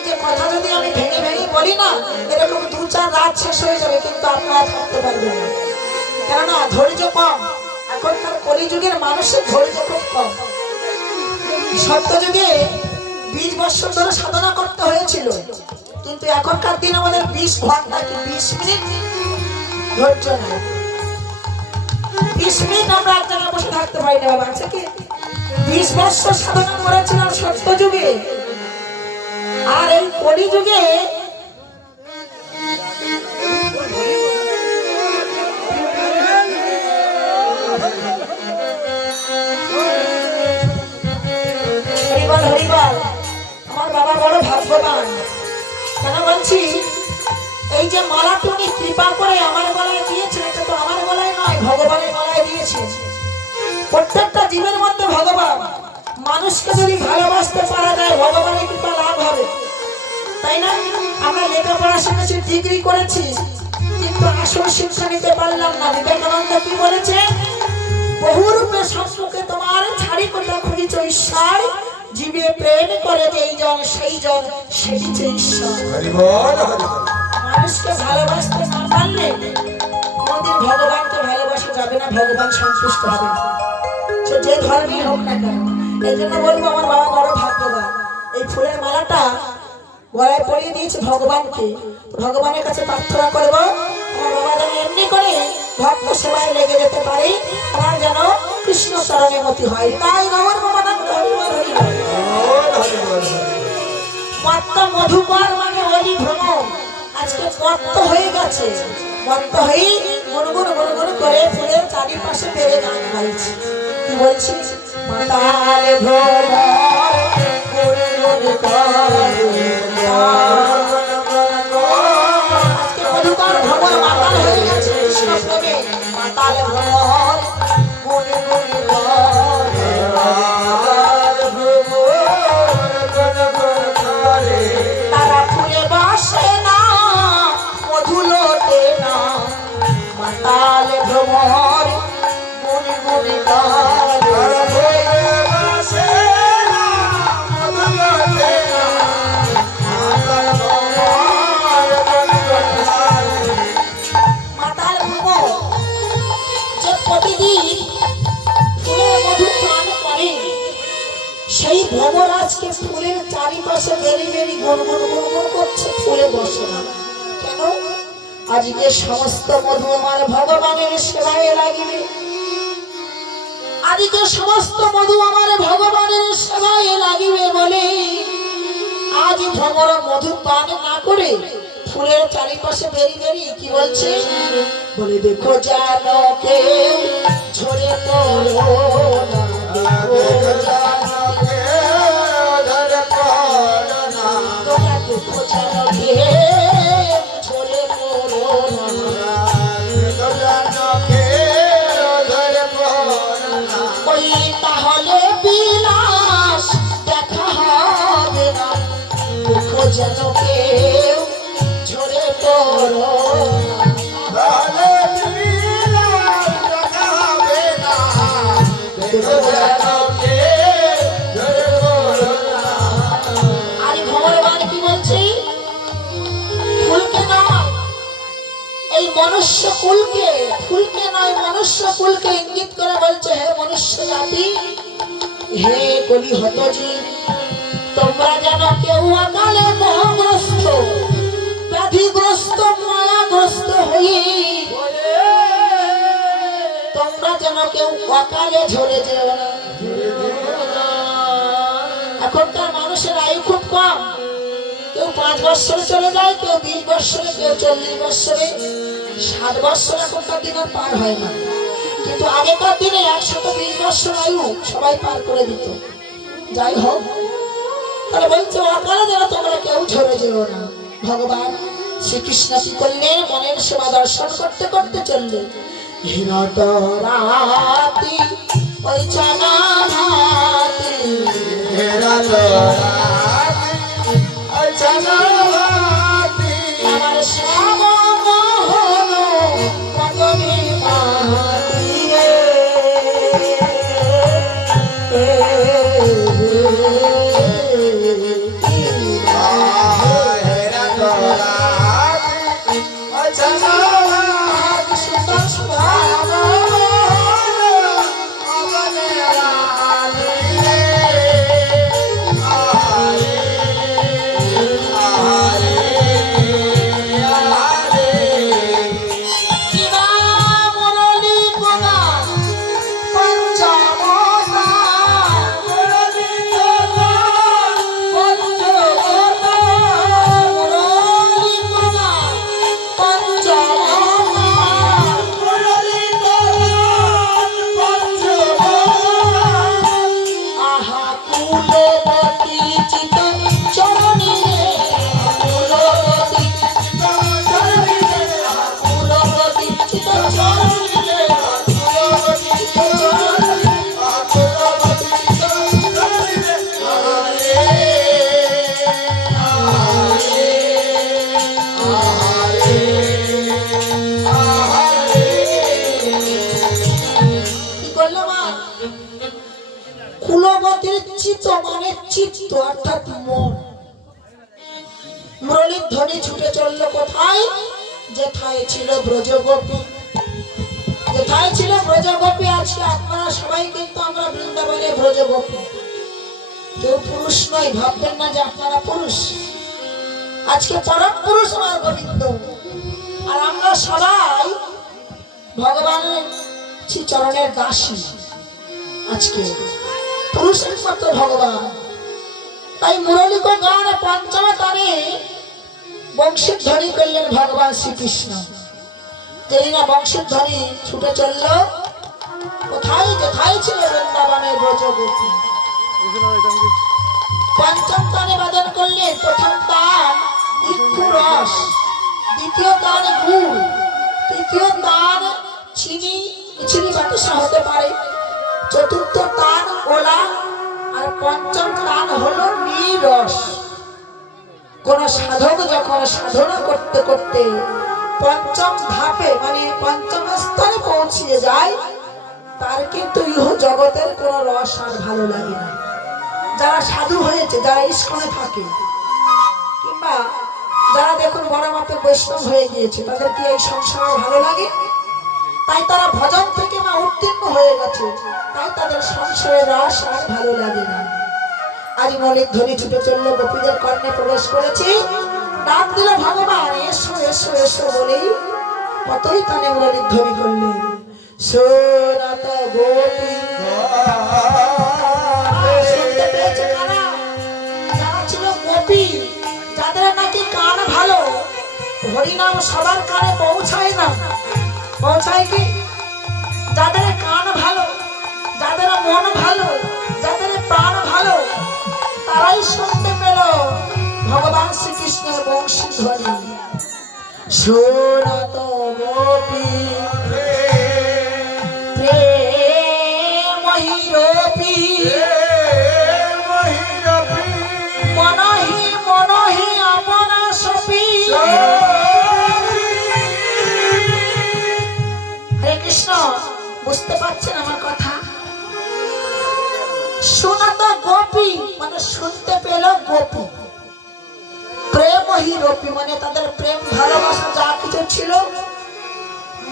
এই যে কথা যদি আমি ভেঙে ভেঙে বলি না, এরকম 2-4 রাত শেষ হয়ে যাবে, কিন্তু আপনারা থাকতে পারবেন না। কেননা ধৈর্য কম। এখনকার কলিযুগের মানুষের ধৈর্য খুব কম। সত্যযুগে 20 বছর ধরে সাধনা করতে হয়েছিল, কিন্তু এখনকার দিন আমাদের 20 ঘন্টা কি 20 মিনিট ধৈর্য নেই। 20 মিনিট আমরা এক জায়গায় বসে থাকতে পারি না বাবা। আছে কি? 20 বছর সাধনা করেছিলাম সত্যযুগে, আর এই কলিযুগে হরিবল হরিবল। আমার বাবা বড় ভাগ্যবান। কেন বলছি, এই যে মালাটুনি কৃপা করে আমার গলায় দিয়েছেন, এটা তো আমার গলায় নয়, ভগবানের গলায় দিয়েছেন। প্রত্যেকটা জীবের মধ্যে ভগবান। মানুষকে যদি ভালোবাসতে পারা যায়, ভগবানের কৃপা লাভ হবে, তাই না? আমরা লেখাপড়া শিখেছি, ডিগ্রি করেছি, কিন্তু আসল শিক্ষা নিতে পারলাম না। বিবেকানন্দ কি বলেছে? বহুরূপে সম্মুখে তোমার ছাড়ি কথা খুঁজিছ ঈশ্বর, জীবে প্রেম করে যেই জন সেই জন সেবিছে ঈশ্বর। মানুষকে ভালোবাসতে না পারলে কোনদিন ভগবানকে ভালোবাসা যাবে না, ভগবান সন্তুষ্ট হবে না, সে যে ধর্মই হোক না কেন। এই জন্য বলবো আমার বাবা বড় ভাগ্যবান। এই ফুলের মালাটা গলায় পরিয়ে দিয়েছে ভগবানকে। ভগবানের কাছে প্রার্থনা করব আমার বাবা যেন এমনি করে ভক্ত সেবায় লেগে যেতে পারে, আমার যেন কৃষ্ণ চরণে মতি হয়। তাই নগর মত্ত মধুকর মানে অলি ভ্রমণ। আজকে মত্ত হয়ে গেছে, মত্ত হয়ে গুনগুন গুনগুন করে ফুলের চারিপাশে বেড়ে গান গাইছি। কি বলছি? মাতাল ভ্রমণ আজকে মধুকর ভ্রমণ মাতাল হয়ে গেছে কৃষ্ণ প্রেমে। মাতাল ভ্রমণ তারা ফুলে বসে না, মধু লোটে না। মাতাল ভ্রমণ গুনি গুনি মাতাল ভ্রমণ যে প্রতিদিন ফুলের মধু পান করে, সেই ভ্রমরাজকে ফুলের চারিপাশে বেরি বেরি গুনগুন গুনগুন করছে, ফুলে বসে না কেন? আজকে সমস্ত মধু আমার ভগবানের সেবায় লাগিবে। আজকে সমস্ত মধু আমার ভগবানের সেবায় লাগিবে বলে আজ ভ্রমর মধু পান না করে ফুলের চারিপাশে বেরি বেরি কি বলছে? বলে দেখো জানো কেউ ঝরে পড়ো না, দেখো জানো কেউ ঝরে পড়ো না, তোমরা দেখো জানো কেউ ঝরে পড়ো না, দেখো জানো কেউ ঝরে পড়ো না। ওই তাহলে বিলাস দেখা হবে না, দেখো জানো কেউ ঝরে পড়ো না, তাহলে বিলাস দেখা হবে না, দেখো জানো কেউ ঝরে পড়ো না। আর ভগবান কি বলছে? ফুলকে নয়, এই মনুষ্য কুলকে, ফুলকে নয় মনুষ্য কুলকে ইঙ্গিত করে বলছে, হে মনুষ্য জাতি, হে কলি হত জীব, তোমরা যেন কেউ অকালে মোহগ্রস্ত, ব্যাধিগ্রস্ত, মায়াগ্রস্ত হয়ে তোমরা যেন কেউ অকালে ঝরে যেও না। এখনকার মানুষের আয়ু খুব কম, কেউ 5 বছরে চলে যায়, কেউ 20 বছরে, কেউ 40 বছরে, 60 বছর এখনকার দিনে পার হয় না। কিন্তু আগেকার দিনে 120 বছর আয়ু সবাই পার করে দিত। যাই হোক, তাহলে বলছে অকালে যেন তোমরা কেউ ঝরে যেও না। ভগবান শ্রীকৃষ্ণ কি করলেন? মনের সেবা দর্শন করতে করতে চললেন। হিরত রাতি ওই চানা ভাতি, হিরত রাতি ওই চানা ভাতি, আমার শ্রাবণ হলো কদমী মাটি রে। মানে চিত্ত অর্থাৎ মন। মুরলীর ধ্বনি ছুটে চললো কোথায়? যেথায় ছিল ব্রজগোপী। যেথায় ছিল ব্রজগোপী। আজকে আপনারা সবাই কিন্তু আমরা বৃন্দাবনে ব্রজগোপী। কেউ পুরুষ নয়, ভাববেন না যে আপনারা পুরুষ। আজকে পরম পুরুষ আমার গোবিন্দ। আর আমরা সবাই ভগবানের চরণের দাসী। আজকে পুরুষের মতো ভগবান। তাই মুরলীক গান পঞ্চম তানে বংশীর ধ্বনি করলেন ভগবান শ্রীকৃষ্ণ। যেই না বংশীর ধ্বনি ছুটে চলল কোথায়? যেথায় ছিল বৃন্দাবনের ব্রজগোপী। পঞ্চম তানে বাদন করলেন। প্রথম তান ইক্ষু রস, দ্বিতীয় তান গুড়, তৃতীয় তান চিনি, চিনি বাতাসা হতে পারে, চতুর্থ তান ওলা, আর পঞ্চম তান হলো নীরস। কোন সাধক যখন সাধনা করতে করতে পঞ্চম ধাপে মানে পঞ্চম স্থানে পৌঁছিয়ে যায়, তার কিন্তু ইহ জগতের কোন রস আর ভালো লাগে না। যারা সাধু হয়েছে, যারা ইস্কনে থাকে, কিংবা যারা দেখুন বড় মাপের বৈষ্ণব হয়ে গিয়েছে, তাদের কি এই সংসার ভালো লাগে? তাই তারা ভজন থেকে উত্তীর্ণ হয়ে গেছে, তাই তাদের সংসারের রস আর ভালো লাগে না। আজ মলিক ধ্বনি ছুটে চললো, গোপীদের কর্ণে প্রবেশ করেছি। ডাক দিল ভগবান, এসো এসো এসো বলেই কতই কানে মলিক ধ্বনি করলেন। সোনাত গোপী শুনতে পেয়েছে কারা? যারা ছিল গোপী, যাদের নাকি কান ভালো। হরিনাম সবার কানে পৌঁছায় না। পৌঁছায় কি? যাদের কান ভালো, যাদের মন ভালো, যাদের প্রাণ ভালো, তারাই শুনতে পেল ভগবান শ্রীকৃষ্ণের বংশী ধ্বনি। সোনাত গোপী প্রেমহিরপি মনহি মনহি আপনা সপি। হরে কৃষ্ণ, বুঝতে পারছেন আমার কথা? শোনাতো গোপী মানে শুনতে পেল গোপী। প্রেমহিরপি মানে তাদের প্রেম ভালোবাসা যা কিছু ছিল।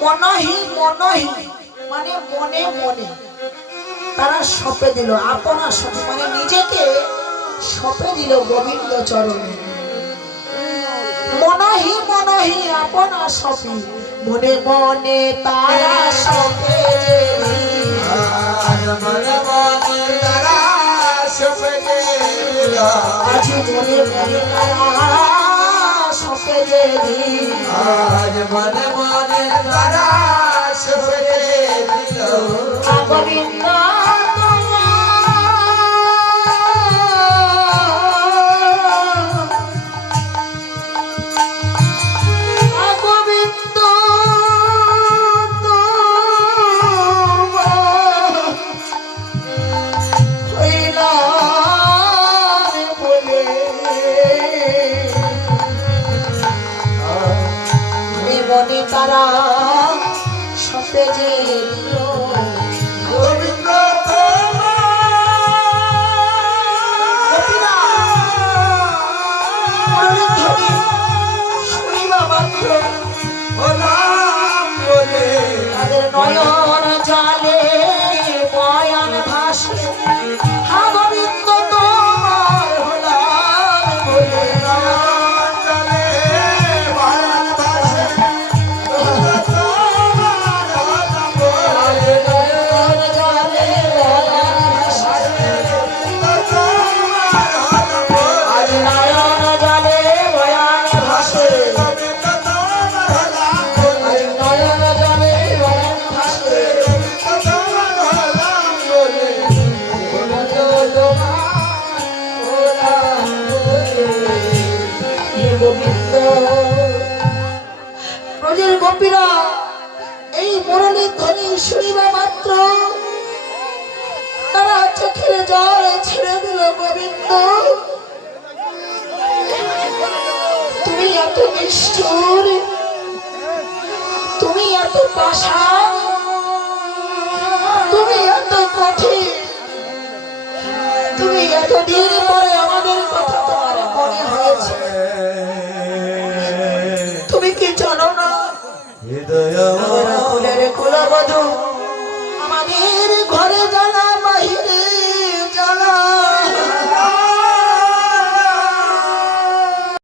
মনহি মনহি মানে মনে মনে তারা সঁপে দিল। আপনা সপি মানে নিজেকে সঁপে দিল গোবিন্দ চরণে। মনহি মনহি আপনা সপি মনে মনে তারা সঁপে আজ মনে মনে তারা সঁপে গোবিন্দ তারা সপে যে গোবিন্দ শুনিবা মাত্র তাদের নয়ন জালে বয়ান ভাসে। হা গোবিন্দ তোমার হলাম বলে গোপীরা এই মুরলীর ধ্বনি শুনিবা মাত্র তারা চোখের জল ছেড়ে দিল। গোবিন্দ, তুমি এত নিষ্ঠুর, তুমি এত পাষাণ, তুমি এত কঠিন, তুমি এত দিয়ে